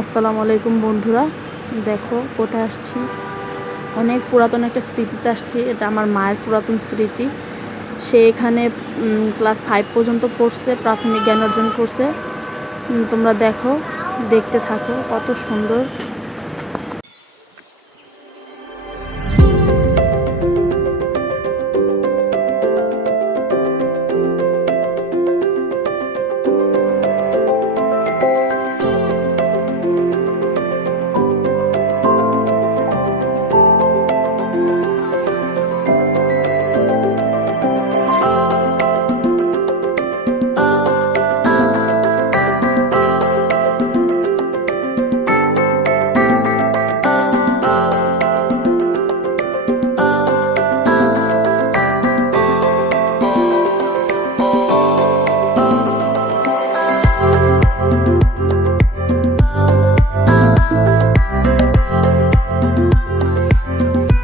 আসসালামু আলাইকুম বন্ধুরা, দেখো কোথায় আসছি। অনেক পুরাতন একটা স্মৃতিতে আসছি। এটা আমার মায়ের পুরাতন স্মৃতি। সে এখানে ক্লাস 5 পর্যন্ত পড়ছে, প্রাথমিক জ্ঞান অর্জন করছে। তোমরা দেখো, দেখতে থাকো, কত সুন্দর।